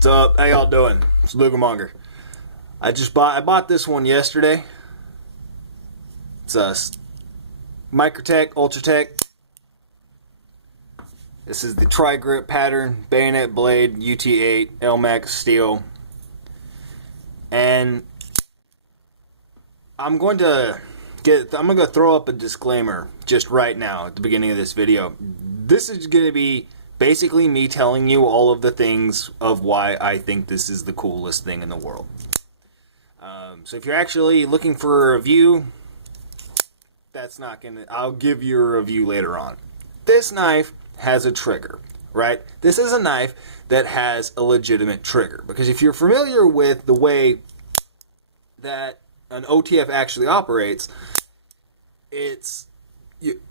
What's up? How y'all doing? It's Lugamonger. I bought this one yesterday. It's a Microtech Ultratech. This is the tri-grip pattern, bayonet blade, UT8, LMAX steel. And I'm going to throw up a disclaimer just right now at the beginning of this video. This is going to be basically me telling you all of the things of why I think this is the coolest thing in the world. So if you're actually looking for a review, I'll give you a review later on. This knife has a trigger, right? This is a knife that has a legitimate trigger. Because if you're familiar with the way that an OTF actually operates,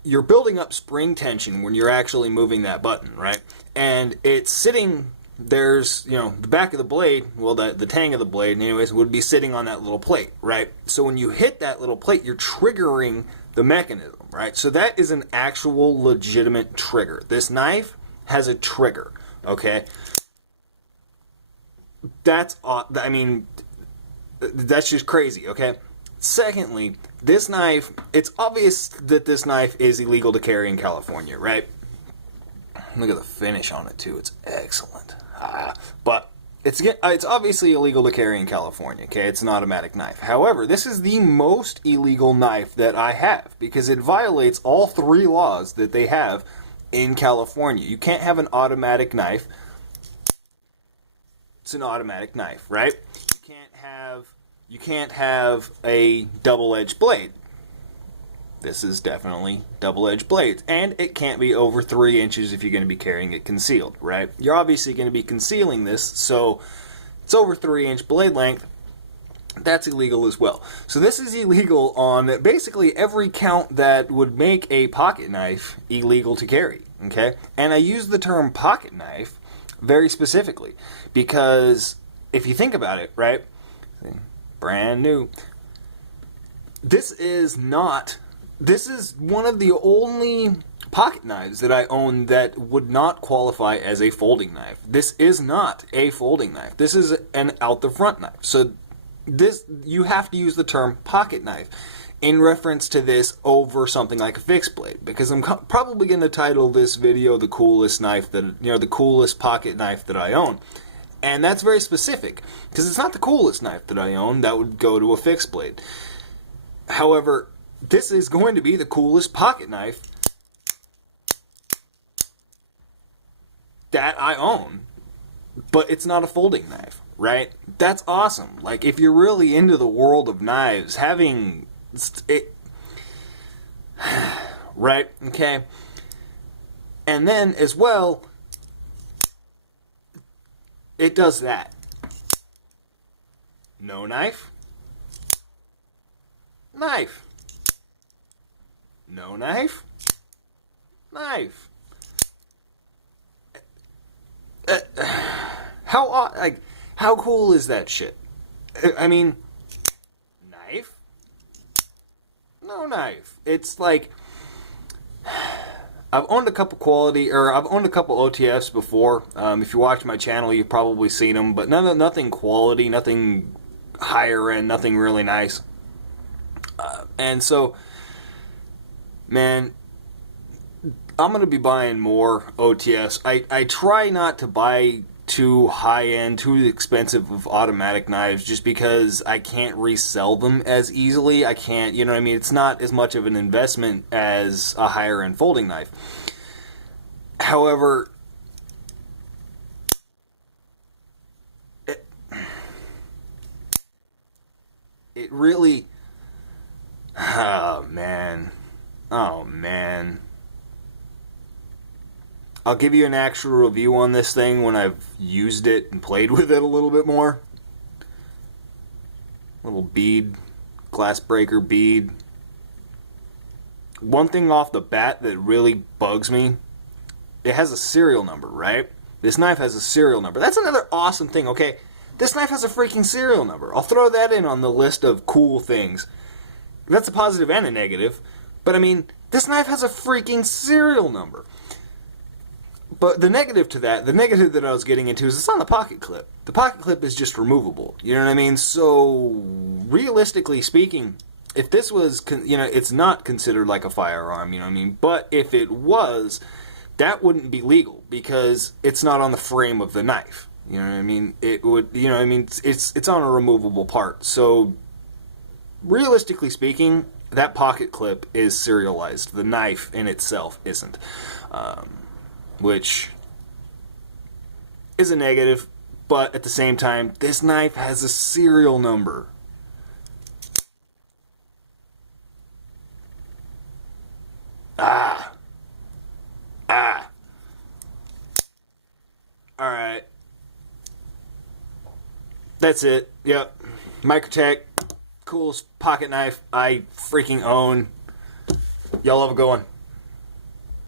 you're building up spring tension when you're actually moving that button, right? And it's sitting, there's, the back of the blade, well, the tang of the blade, anyways, would be sitting on that little plate, right? So when you hit that little plate, you're triggering the mechanism, right? So that is an actual legitimate trigger. This knife has a trigger, okay? That's just crazy, okay? Secondly, this knife, it's obvious that this knife is illegal to carry in California, right? Look at the finish on it, too. It's excellent. But it's obviously illegal to carry in California, okay? It's an automatic knife. However, this is the most illegal knife that I have because it violates all 3 laws that they have in California. You can't have an automatic knife. It's an automatic knife, right? You can't have a double-edged blade. This is definitely double-edged blades. And it can't be over 3 inches if you're going to be carrying it concealed, right? You're obviously going to be concealing this, so it's over 3-inch blade length. That's illegal as well. So this is illegal on basically every count that would make a pocket knife illegal to carry, okay? And I use the term pocket knife very specifically because if you think about it, right? Brand new. This is one of the only pocket knives that I own that would not qualify as a folding knife. This is not a folding knife. This is an out the front knife. So you have to use the term pocket knife in reference to this over something like a fixed blade, because I'm probably going to title this video the coolest knife the coolest pocket knife that I own. And that's very specific, because it's not the coolest knife that I own. That would go to a fixed blade. However, this is going to be the coolest pocket knife that I own, but it's not a folding knife, right? That's awesome. Like, if you're really into the world of knives, having it, right? Okay. And then, as well, it does that. No knife. Knife. No knife. Knife. How cool is that shit? I mean, knife. No knife. It's like, I've owned a couple OTFs before. If you watch my channel, you've probably seen them, but nothing quality, nothing higher end, nothing really nice. And so, man, I'm going to be buying more OTFs. I try not to buy too high-end, too expensive of automatic knives just because I can't resell them as easily. I can't, you know what I mean? It's not as much of an investment as a higher-end folding knife. However, it really... Oh, man. I'll give you an actual review on this thing when I've used it and played with it a little bit more. Little bead, glass breaker bead. One thing off the bat that really bugs me, it has a serial number, right? This knife has a serial number. That's another awesome thing, okay? This knife has a freaking serial number. I'll throw that in on the list of cool things. That's a positive and a negative. But I mean, this knife has a freaking serial number. But the negative to that, the negative that I was getting into is it's on the pocket clip. The pocket clip is just removable. You know what I mean? So, realistically speaking, if this was, it's not considered like a firearm, you know what I mean? But if it was, that wouldn't be legal because it's not on the frame of the knife. You know what I mean? It would, it's on a removable part. So, realistically speaking, that pocket clip is serialized. The knife in itself isn't. Which is a negative, but at the same time, this knife has a serial number. Alright. That's it. Yep. Microtech, coolest pocket knife I freaking own. Y'all have a good one.